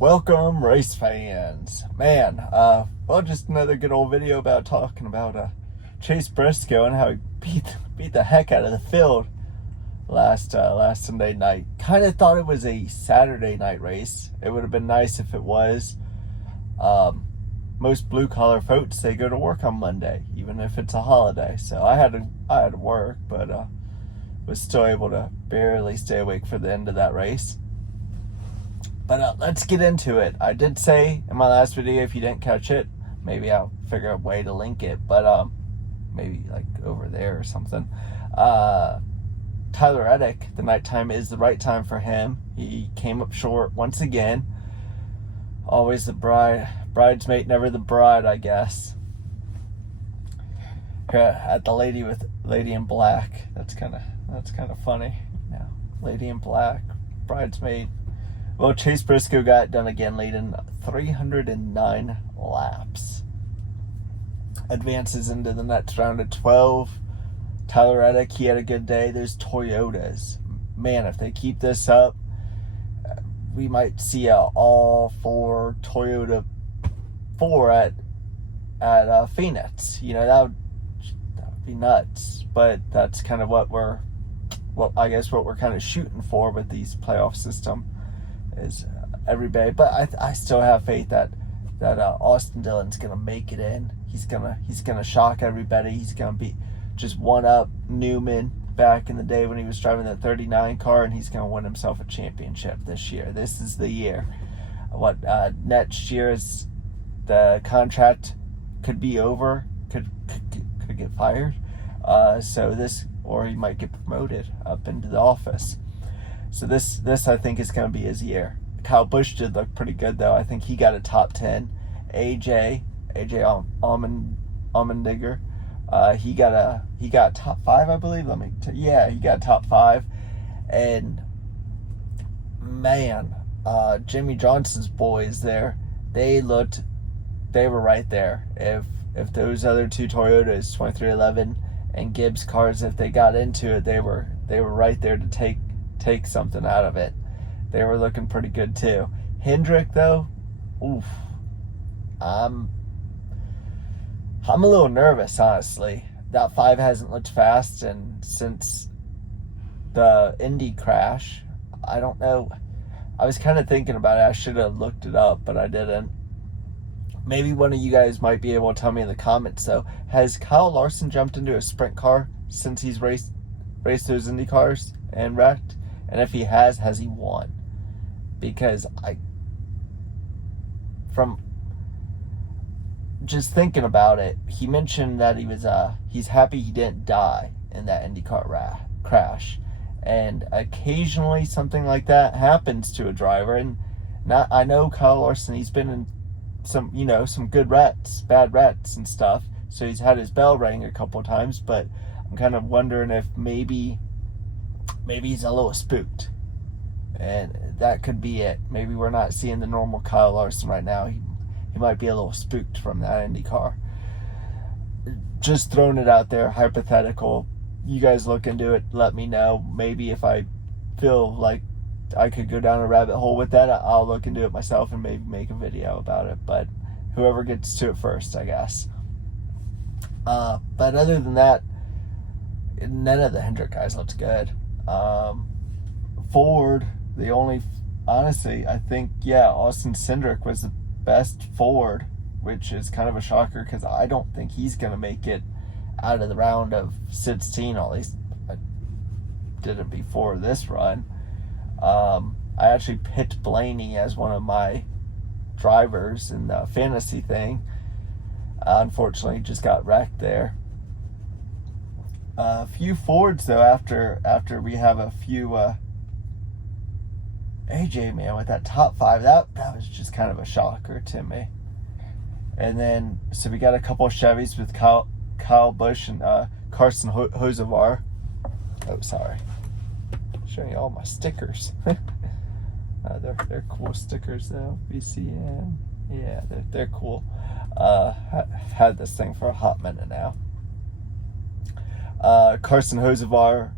Welcome, race fans. Man, well, just another good old video about talking about Chase Briscoe and how he beat the heck out of the field last Sunday night. Kind of thought it was a Saturday night race. It would have been nice if it was. Most blue collar folks, they go to work on Monday, even if it's a holiday. So I had to work, but was still able to barely stay awake for the end of that race. But let's get into it. I did say in my last video, if you didn't catch it, maybe I'll figure out a way to link it. But maybe like over there or something. Tyler Reddick, the nighttime is the right time for him. He came up short once again. Always the bridesmaid, never the bride, I guess. At the lady in black. That's kind of funny. Yeah, lady in black, bridesmaid. Well, Chase Briscoe got it done again, leading 309 laps. Advances into the next round of 12. Tyler Reddick, he had a good day. Those Toyotas, man, if they keep this up, we might see a all-4 Toyota 4 at Phoenix. You know, that would be nuts. But that's kind of what we're kind of shooting for with these playoff system. Is everybody, but I still have faith that Austin Dillon's gonna make it in. He's gonna shock everybody. He's gonna be just one up Newman back in the day when he was driving the 39 car, and he's gonna win himself a championship this year. This is the year. Next year is the contract could be over, could get fired. Or he might get promoted up into the office. So this I think is going to be his year. Kyle Busch did look pretty good though. I think he got a top 10. AJ Allmendinger, he got top 5, I believe. He got top 5. And man, Jimmy Johnson's boys there, they were right there. If those other two Toyotas, 2311 and Gibbs cars, if they got into it, they were right there to take something out of it. They were looking pretty good too. Hendrick though, oof. I'm a little nervous, honestly. That 5 hasn't looked fast, and since the Indy crash, I don't know. I was kind of thinking about it. I should have looked it up, but I didn't. Maybe one of you guys might be able to tell me in the comments though. Has Kyle Larson jumped into a sprint car since he's raced those Indy cars and wrecked? And if he has he won? Because from just thinking about it, he mentioned that he's happy he didn't die in that IndyCar crash. And occasionally something like that happens to a driver. And I know Kyle Larson, he's been in some good wrecks, bad wrecks and stuff. So he's had his bell ring a couple of times, but I'm kind of wondering if maybe he's a little spooked, and that could be it. Maybe we're not seeing the normal Kyle Larson right now. He might be a little spooked from that Indy car. Just throwing it out there, hypothetical. You guys look into it, let me know. Maybe if I feel like I could go down a rabbit hole with that, I'll look into it myself and maybe make a video about it. But whoever gets to it first, I guess. But other than that, none of the Hendrick guys looked good. Ford, honestly, I think, Austin Cindric was the best Ford, which is kind of a shocker because I don't think he's going to make it out of the round of 16, at least I did it before this run. I actually picked Blaney as one of my drivers in the fantasy thing. Unfortunately, just got wrecked there. A few Fords though, after we have a few AJ, man, with that top 5, that was just kind of a shocker to me. And then so we got a couple of Chevys with Kyle Busch and Carson Hocevar. Oh, sorry, showing you all my stickers. They're cool stickers though. VCM, yeah, they're cool. Had this thing for a hot minute now. Carson Hocevar,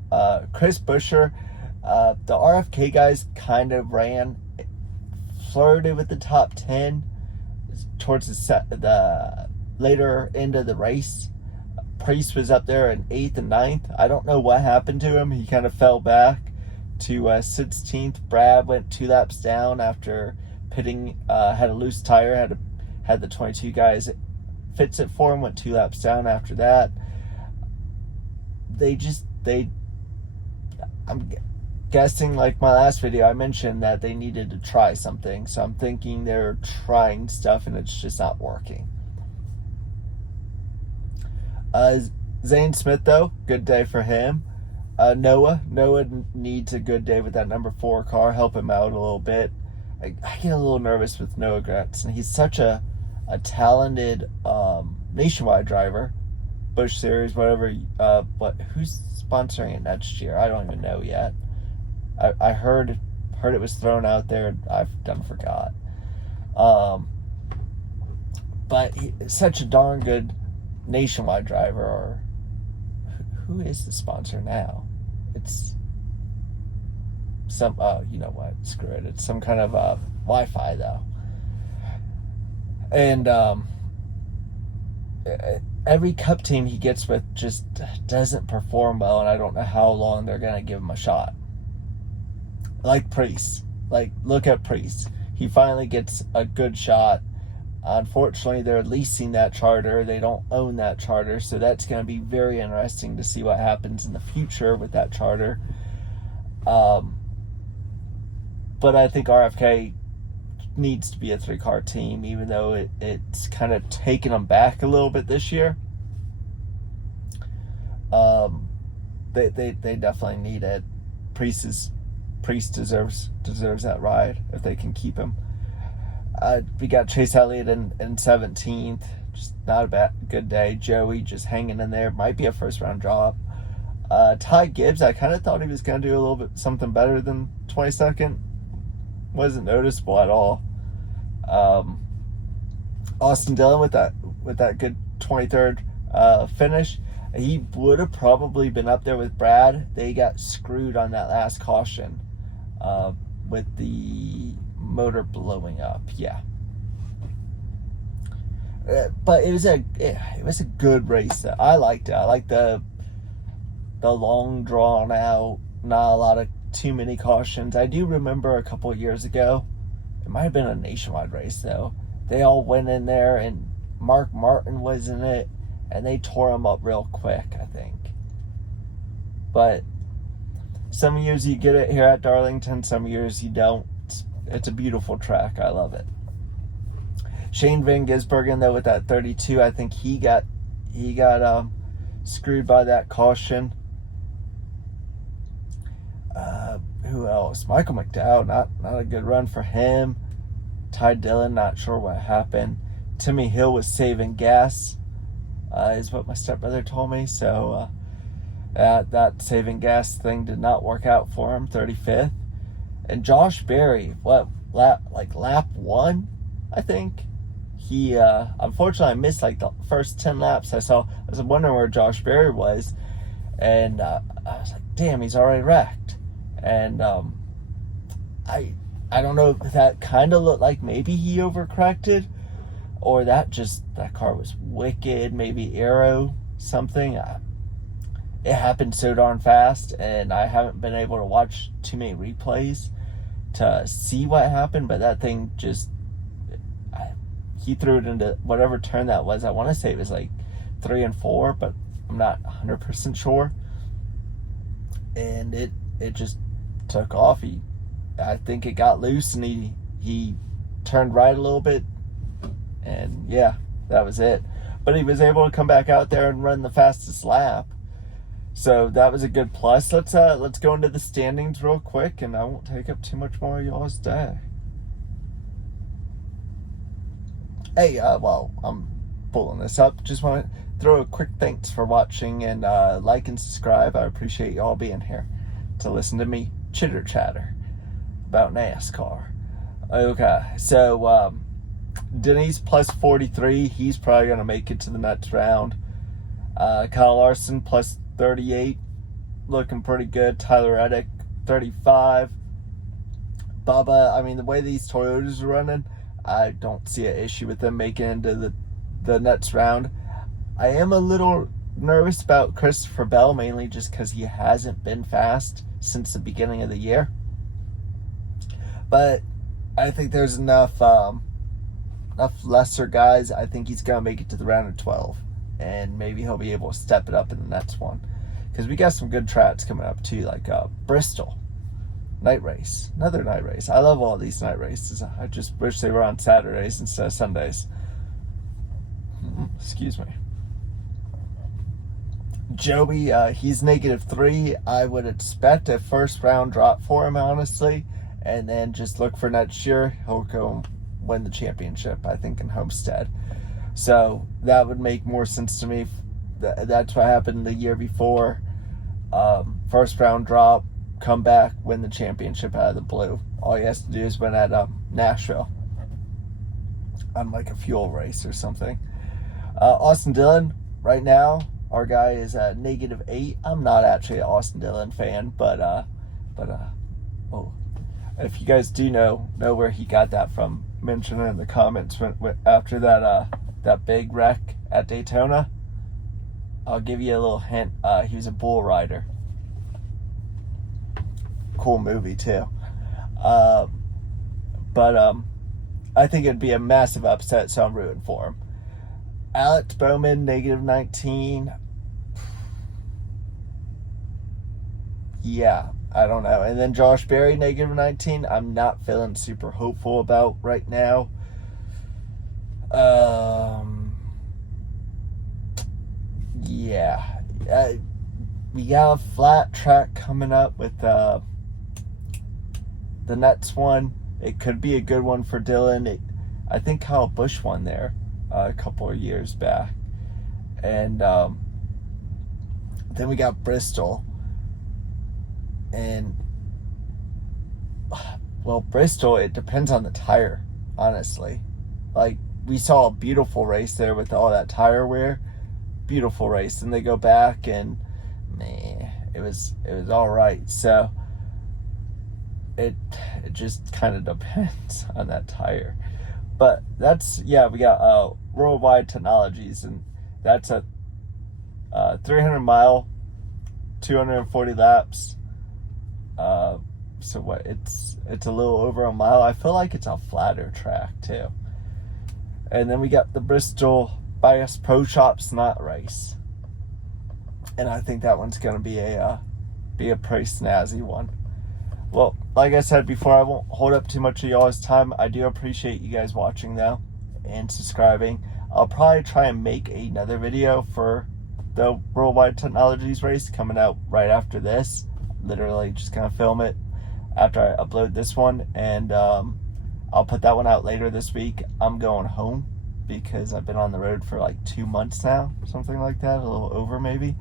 Chris Buescher. The RFK guys kind of ran flirted with the top 10 towards the later end of the race. Priest was up there in 8th and 9th. I don't know what happened to him. He kind of fell back to 16th. Brad went 2 laps down after pitting, had a loose tire, had the 22 guys fix it for him, went 2 laps down after that. I'm guessing, like my last video, I mentioned that they needed to try something. So I'm thinking they're trying stuff and it's just not working. Zane Smith, though, good day for him. Noah needs a good day with that number 4 car. Help him out a little bit. I get a little nervous with Noah Gretson. He's such a talented nationwide driver. Busch Series, whatever. But who's sponsoring it next year? I don't even know yet. I heard it was thrown out there. I've done forgot. But he's such a darn good nationwide driver. Or who is the sponsor now? It's some you know what, screw it, it's some kind of Wi-Fi though. And every cup team he gets with just doesn't perform well, and I don't know how long they're gonna give him a shot. Like Priest, look at Priest, he finally gets a good shot. Unfortunately, they're leasing that charter. They don't own that charter, so that's going to be very interesting to see what happens in the future with that charter. But I think RFK needs to be a 3-car team, even though it's kind of taken them back a little bit this year. They definitely need it. Priest deserves that ride if they can keep him. We got Chase Elliott in 17th. Just not a good day. Joey just hanging in there. Might be a first-round drop. Ty Gibbs, I kind of thought he was going to do a little bit something better than 22nd. Wasn't noticeable at all. Austin Dillon with that good 23rd finish. He would have probably been up there with Brad. They got screwed on that last caution with the motor blowing up. Yeah. But it was a good race. I liked it. I liked the long drawn out, not a lot of too many cautions. I do remember a couple of years ago, it might have been a nationwide race though, they all went in there and Mark Martin was in it and they tore him up real quick, I think. But some years you get it here at Darlington, some years you don't. It's a beautiful track. I love it. Shane Van Gisbergen, though, with that 32, I think he got screwed by that caution. Who else? Michael McDowell, not a good run for him. Ty Dillon, not sure what happened. Timmy Hill was saving gas, is what my stepbrother told me. So that saving gas thing did not work out for him. 35th. And Josh Berry, lap 1, I think. He unfortunately I missed the first 10 laps. I was wondering where Josh Berry was, and I was like, damn, he's already wrecked. And I don't know if that kind of looked like maybe he overcorrected, or that car was wicked, maybe aero something. It happened so darn fast, and I haven't been able to watch too many replays to see what happened, but that thing he threw it into whatever turn that was. I want to say it was 3 and 4, but I'm not 100% sure. And it just took off. I think it got loose, and he turned right a little bit, and yeah, that was it. But he was able to come back out there and run the fastest lap. So that was a good plus. Let's go into the standings real quick, and I won't take up too much more of y'all's day. Hey, while I'm pulling this up, just want to throw a quick thanks for watching, and like and subscribe. I appreciate y'all being here to listen to me chitter chatter about NASCAR. Okay, so Denny's plus 43. He's probably going to make it to the next round. Kyle Larson plus 38, looking pretty good. Tyler Reddick 35. Bubba, I mean, the way these Toyotas are running, I don't see an issue with them making it into the next round. I am a little nervous about Christopher Bell, mainly just because he hasn't been fast since the beginning of the year. But I think there's enough lesser guys. I think he's going to make it to the round of 12. And maybe he'll be able to step it up in the next one. Because we got some good tracks coming up too, like Bristol. Night race. Another night race. I love all these night races. I just wish they were on Saturdays instead of Sundays. Excuse me. Joey, he's -3. I would expect a first round drop for him, honestly. And then just look for next year. He'll go win the championship, I think, in Homestead. So that would make more sense to me. That's what happened the year before. First round drop, come back, win the championship out of the blue. All he has to do is win at Nashville on like a fuel race or something. Austin Dillon, right now, our guy is at -8. I'm not actually an Austin Dillon fan, but if you guys do know where he got that from, mention it in the comments. After that big wreck at Daytona, I'll give you a little hint. He was a bull rider. Cool movie too. But I think it'd be a massive upset, so I'm rooting for him. Alex Bowman, -19. Yeah, I don't know. And then Josh Berry, -19. I'm not feeling super hopeful about right now. Yeah. We got a flat track coming up with the next one. It could be a good one for Dylan. I think Kyle Busch won there a couple of years back. And then we got Bristol. And, well, Bristol, it depends on the tire, honestly. Like, we saw a beautiful race there with all that tire wear. Beautiful race. And they go back and, man, it was all right. So it just kind of depends on that tire. But that's, yeah, we got Worldwide Technologies, and that's a 300-mile, 240 laps. So what? It's a little over a mile. I feel like it's a flatter track too. And then we got the Bristol Bias Pro Shops Knot race, and I think that one's gonna be a pretty snazzy one. Well, like I said before, I won't hold up too much of y'all's time. I do appreciate you guys watching though and subscribing. I'll probably try and make another video for the Worldwide Technologies race coming out right after this. Literally just gonna film it after I upload this one, and I'll put that one out later this week. I'm going home because I've been on the road for like 2 months now, something like that, a little over maybe,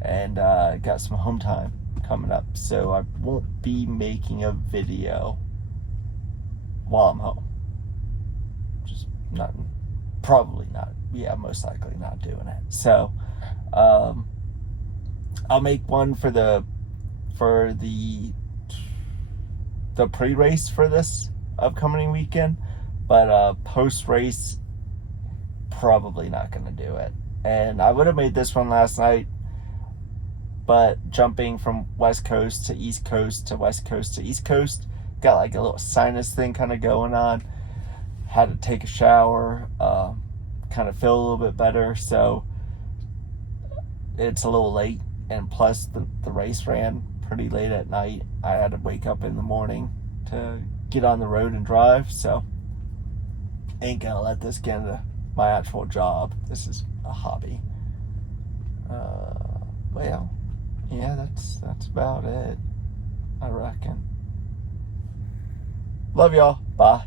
and got some home time coming up, so I won't be making a video while I'm home. Just not, probably not, yeah, most likely not doing it. So I'll make one for the pre-race for this upcoming weekend, but post-race, probably not going to do it. And I would have made this one last night, but jumping from West Coast to East Coast to West Coast to East Coast, got like a little sinus thing kind of going on. Had to take a shower, kind of feel a little bit better, so it's a little late. And plus the race ran pretty late at night. I had to wake up in the morning to get on the road and drive, so ain't gonna let this get into my actual job. This is a hobby. Well, yeah, that's about it, I reckon. Love y'all. Bye.